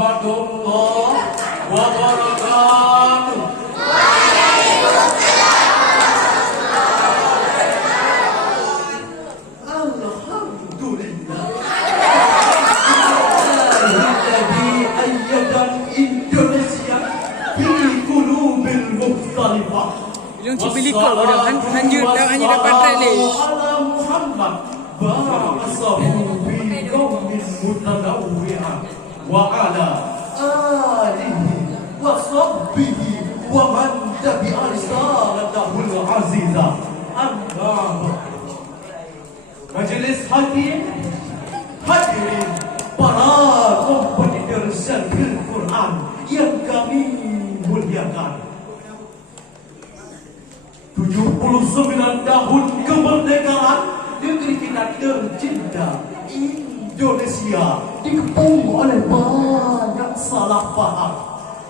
warahmatullahi wabarakatuh. Alhamdulillah. Alladzi ayyadal Indonesia fi qulubil mukhtalifah. Yung cipilikol udah kan lanjut dah hanya dapat rally. Muhammad ba'asahu fi qaumin mutanawwi'an wa ala alihi wa sahbihi wa man tabi'a risalatahul azizah. Amma Majelis Hakim, hadirin para kompetitor Syarhil Quran yang kami muliakan. 79 tahun kemerdekaan negeri kita tercinta Indonesia dikepung oleh banyak salah paham.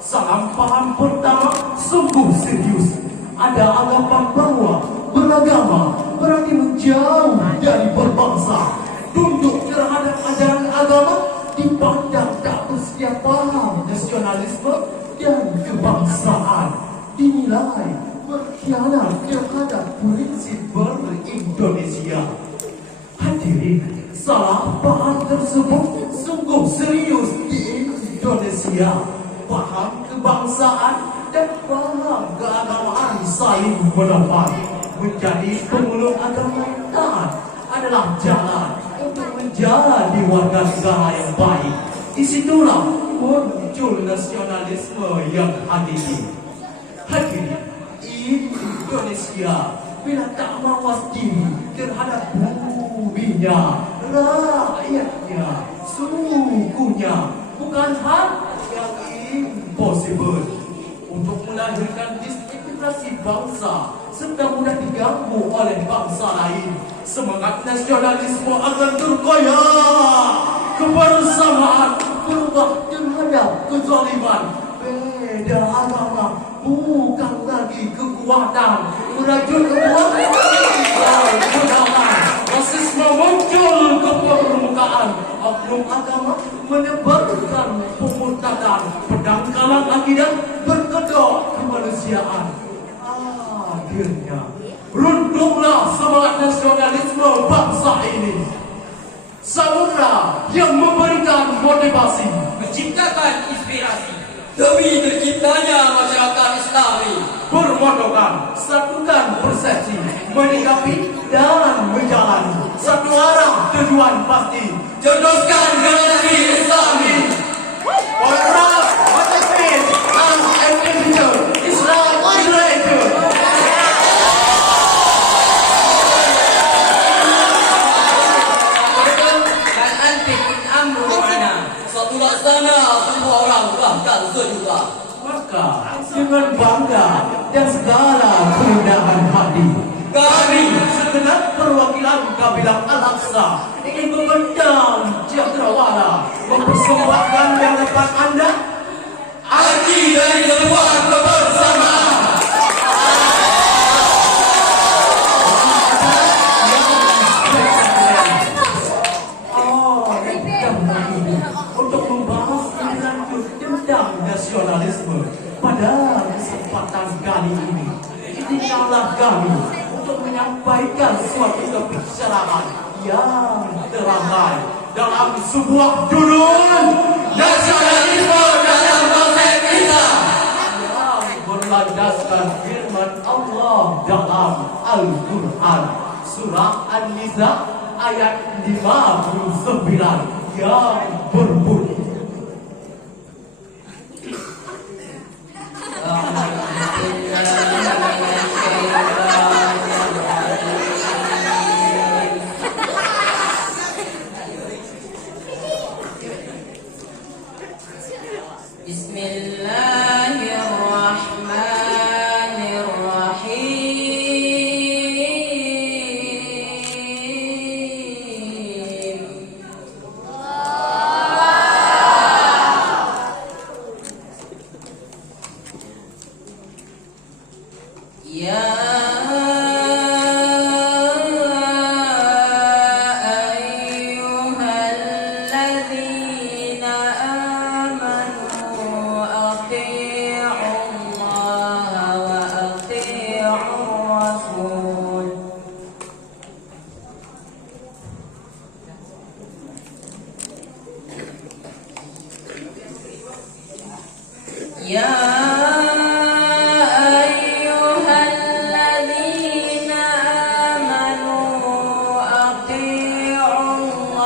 Salah paham pertama sungguh serius. Ada anggapan bahwa beragama berarti menjauh dari berbangsa. Tunduk terhadap ajaran agama dipandang tak bersedia paham nasionalisme dan kebangsaan. Dinilai berkhianat terhadap prinsip ber-Indonesia. Hadirin, salah paham tersebut sungguh serius di Indonesia. Paham kebangsaan dan paham keagamaan saling menopang. Menjadi pemeluk agama yang taat adalah jalan untuk menjadi warga negara yang baik. Disitulah muncul nasionalisme yang hakiki. Hadirin, Indonesia bila tak mawas diri terhadap buminya, rakyatnya, sukunya, bukan hal yang impossible. Untuk melahirkan disintegrasi bangsa serta mudah diganggu oleh bangsa lain, semangat nasionalisme akan terkoyak. Kebersamaan berubah terhadap kezaliman. Beda agama bukan lagi kekuatan, merajut kekuatan kedaman. Rasisme muncul ke permukaan. Oknum agama menebarkan pemurtadan. Pendangkalan akidah berkedok kemanusiaan. Akhirnya runtuhlah semangat nasionalisme bangsa ini. Samudra yang memberikan motivasi, menciptakan inspirasi demi terciptanya masyarakat Islami, bermotokan satukan persepsi, menyikapi dan menjalani satu arah tujuan pasti, jodohkan generasi Islami. Orang motivasi and individual Islam liberator. Dan antik amru mana satu laksana semua orang bahkan sejuta. Maka dengan bangga dan segala kerendahan hati, Kami segenap perwakilan kabilah Al-Aqsa ingin memendam cakrawala, mempersembahkan yang depan anda arti dari sebuah kebersamaan. untuk membahas lebih lanjut tentang nasionalisme pada kesempatan kali ini. Izinkanlah kami untuk menyampaikan suatu kebicaraan yang teramai dalam sebuah judul Nasionalisme dalam konteks Islam yang berlandaskan firman Allah dalam Al-Quran surah An-Nisa ayat 59 yang berbunyi Ya ayyuhalladzina amanu athi'ullaha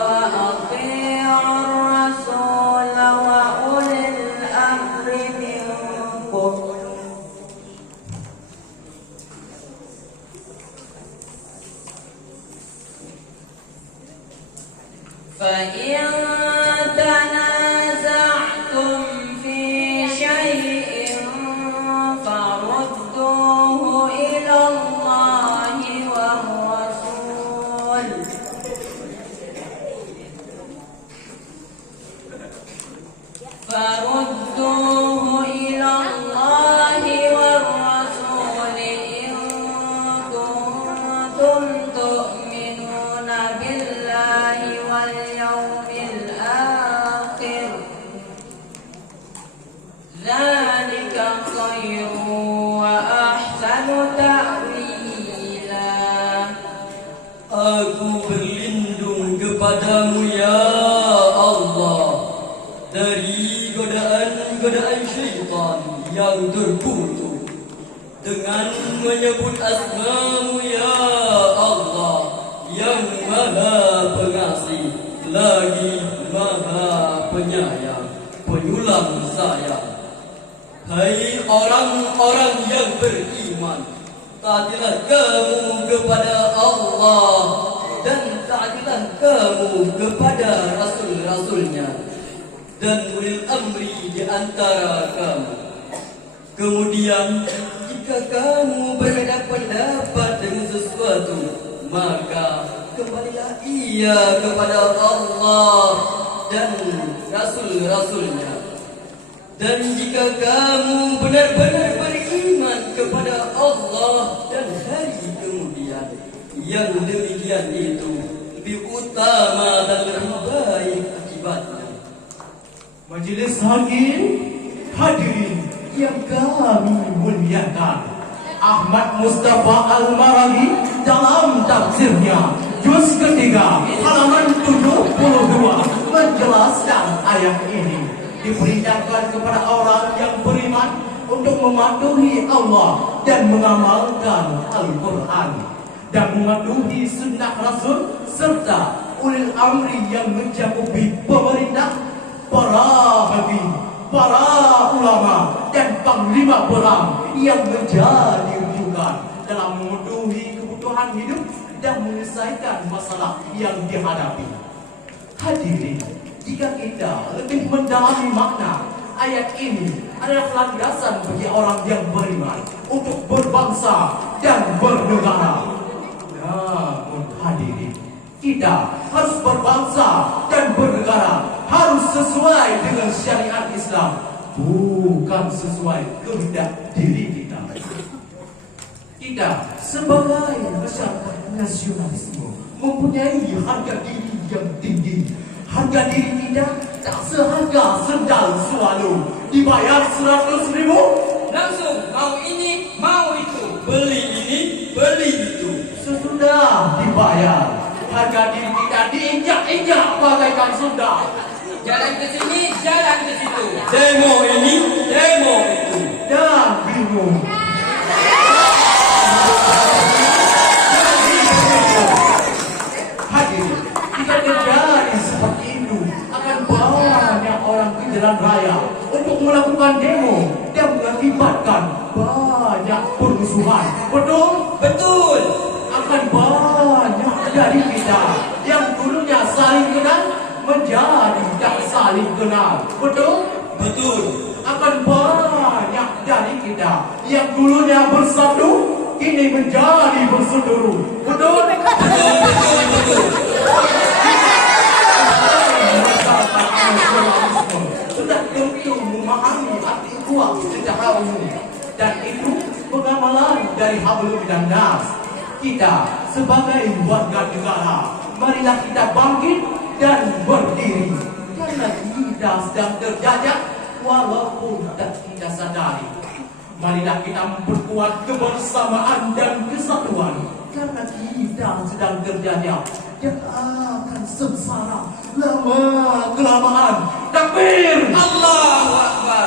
wa athi'ur rasul wa ulil amri minkum. فإن تنازعتم في شيء فردوه إلى الله والرسول إن كنتم تؤمنون بالله واليوم الآخر ذلك خير وأحسن تأويلا. Aku berlindung kepadamu ya Allah dari godaan-godaan syaitan yang terkutuk dengan menyebut asma-Mu ya Allah yang Maha Pengasih lagi Maha Penyayang penyulam sayang. Hai orang-orang yang beriman, taatilah kamu kepada Allah dan taatilah kamu kepada Rasul-Rasulnya dan ulil amri di antara kamu. Kemudian jika kamu berbeda pendapat dengan sesuatu, maka kembalilah ia kepada Allah dan Rasul-Rasulnya. Dan jika kamu benar-benar beriman kepada Allah dan hari kemudian, yang demikian itu lebih utama dan lebih baik akibatnya. Majelis hakim, hadirin yang kami muliakan, Ahmad Mustafa Al-Maraghi dalam tafsirnya juz ketiga halaman 72 menjelaskan ayat ini diperintahkan kepada orang yang beriman untuk mematuhi Allah dan mengamalkan Al-Quran dan mematuhi sunnah Rasul serta ulil amri yang mencakupi pemerintah, para hakim, para ulama dan panglima perang yang menjadi rujukan dalam memenuhi kebutuhan hidup dan menyelesaikan masalah yang dihadapi. Hadirin, jika kita lebih mendalami makna ayat ini adalah landasan bagi orang yang beriman untuk berbangsa dan bernegara. Namun hadirin, kita harus berbangsa dan bernegara harus sesuai dengan syariat Islam, bukan sesuai kehendak diri kita. Kita sebagai masyarakat nasionalisme mempunyai harga diri yang tinggi. Harga diri kita tak seharga sendal swallow. Dibayar 100 ribu, Langsung mau ini mau itu. Beli ini, beli itu. sesudah dibayar harga diri kita diinjak-injak bagaikan sendal. Jalan ke sini, jalan ke situ. Demo ini, demo itu. Dan bingung. Hadirin, jika terjadi seperti itu, akan banyak orang ke jalan raya untuk melakukan demo dan mengakibatkan banyak permusuhan. Betul? Betul. Akan banyak dari kita yang dulunya saling kenal menjadi tak saling kenal. Betul? Betul. Akan banyak dari kita yang dulunya bersatu kini menjadi bersenduru. Betul? Betul, betul, betul. Masyarakat nasionalisme sudah tentu memahami arti uang secara umum, dan itu pengamalan dari Hablum minan Nas. Kita sebagai warga negara, marilah kita bangkit dan berdiri, karena kita sedang terjajah walaupun tak kita sadari. Marilah kita memperkuat kebersamaan dan kesatuan, karena kita sedang terjajah dan akan sengsara lama kelamaan. Takbir! Allahu Akbar.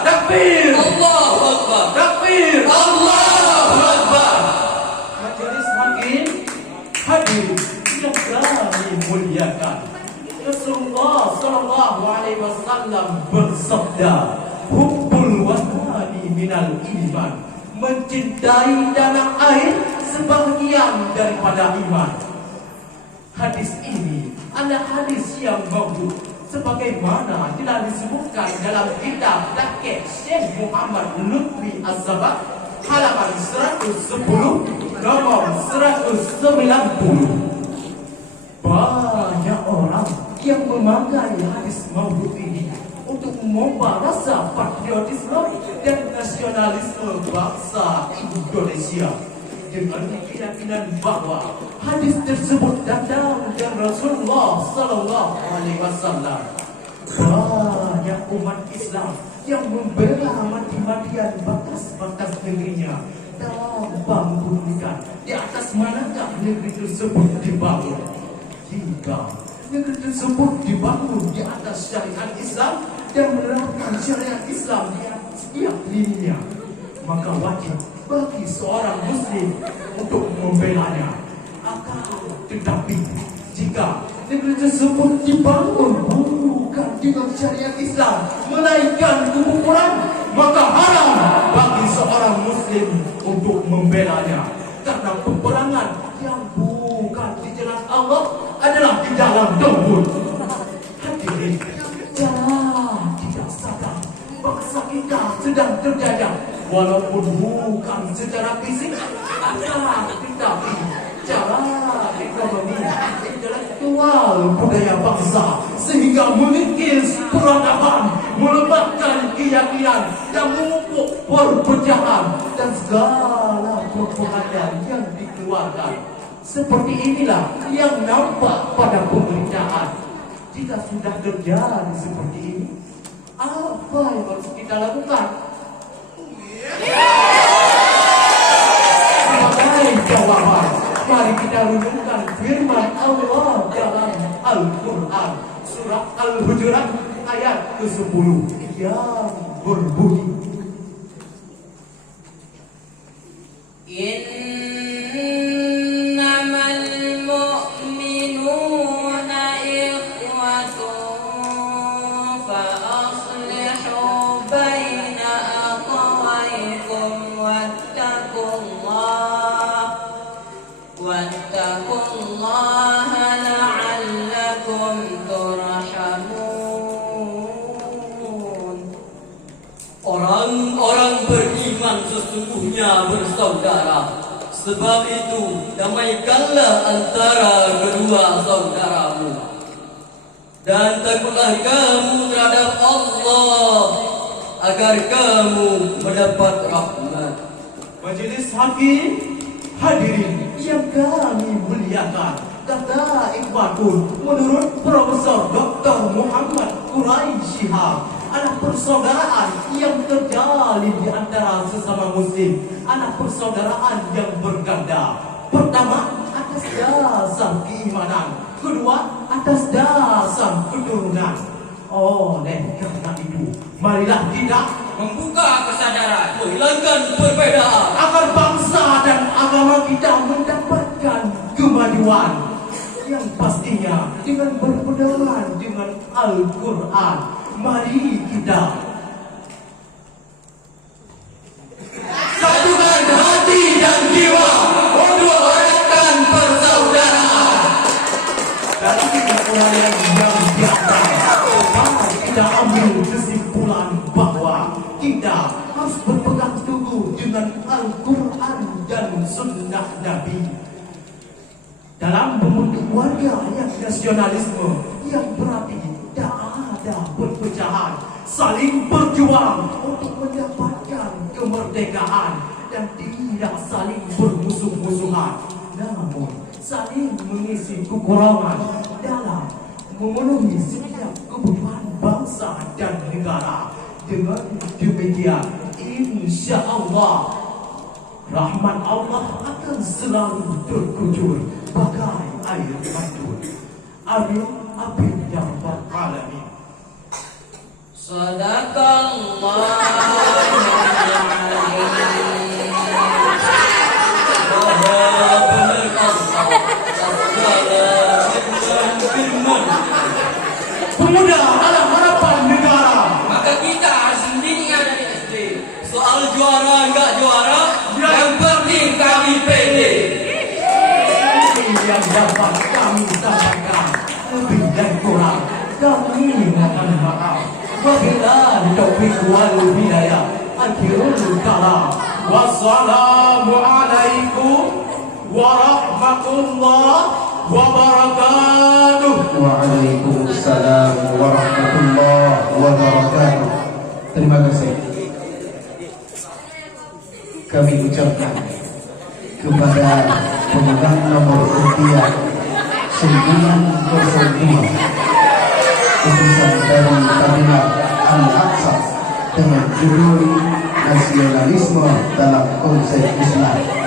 alaihi wasallam bersabda, "Hubbul watani minal iman." Mencintai tanah air sebagian daripada iman. Hadis ini adalah hadis yang bagus, sebagaimana telah disebutkan dalam kitab Tahqiq Syekh Muhammad Lutfi Az-Zabak halaman 110 nomor 190. Banyak orang yang memakai hadis maudhu ini untuk memompa rasa patriotisme dan nasionalisme bangsa Indonesia dengan keyakinan bahwa hadis tersebut datang dari Rasulullah Sallallahu Alaihi Wasallam. Banyak umat Islam yang membela mati-matian batas-batas negerinya tanpa memperdulikan di atas manakah negeri tersebut dibangun. Jika negeri tersebut dibangun di atas syariat Islam dan menerapkan syariat Islam di setiap lininya, maka wajib bagi seorang muslim untuk membelanya. Akan tetapi jika negeri tersebut dibangun bukan dengan syariat Islam melainkan kekufuran, maka haram bagi seorang muslim untuk membelanya, karena peperangan yang bukan di jalan Allah adalah di dalam tauhid. Hadirin, jangan tidak sadar bangsa kita sedang terjajah, walaupun bukan secara fisik, tetapi cara ekonomi, intelektual budaya bangsa, sehingga mengikis peradaban, melemahkan keyakinan dan memupuk perpecahan dan segala perpecahan yang dikeluarkan. Seperti inilah yang nampak pada pemerintahan. Jika sudah terjadi seperti ini, apa yang harus kita lakukan? Sebagai jawaban, mari kita renungkan firman Allah dalam Al-Quran surah Al-Hujurat ayat ke-10 yang berbunyi, Innamal mu'minuna ikhwatun fa aslihu baina akhawaykum wattaqullaha la'allakum turhamun. Orang-orang beriman sesungguhnya bersaudara. Sebab itu, damaikanlah antara kedua saudaramu. Dan takutlah kamu terhadap Allah, agar kamu mendapat rahmat. Majelis hakim, hadirin yang kami muliakan, kata Ikhwatun menurut Profesor Dr. Muhammad Quraisy Shihab adalah persaudaraan yang terjalin di antara sesama muslim, adalah persaudaraan yang berganda. Pertama, atas dasar keimanan. Kedua, atas dasar keturunan. Oleh karena itu, marilah kita Membuka kesadaran, menghilangkan perbedaan. agar bangsa dan agama kita mendapatkan kemajuan yang pastinya dengan berpedoman dengan Al-Quran. Mari kita satukan hati dan jiwa untuk eratkan persaudaraan. Dalam kesimpulan yang biasa, mari kita ambil kesimpulan bahwa kita harus berpegang teguh dengan Al-Quran dan Sunnah Nabi dalam membentuk warga yang nasionalisme, yang berarti tak ada perpecahan, saling berjuang untuk mendapatkan kemerdekaan dan tidak saling bermusuh-musuhan, namun saling mengisi kekurangan dalam memenuhi setiap kebutuhan bangsa dan negara. Dengan demikian, insya Allah rahmat Allah akan selalu terkucur bagai air mancur. Amin, amin ya rabbal alamin. Sadaqallahul Pemuda adalah harapan juara enggak juara, yang penting kami pede. Yang dapat kami sampaikan lebih dan kurang kami mohon maaf. Wabillahi taufiq wal hidayah. Akhirul kalam. Wassalamualaikum warahmatullahi wabarakatuh. Waalaikumsalam warahmatullahi wabarakatuh. Terima kasih. Kami ucapkan kepada pemegang nomor undian 902 utusan dari Kabinet Al-Aqsa dengan judul Nasionalisme dalam Konsep Islam.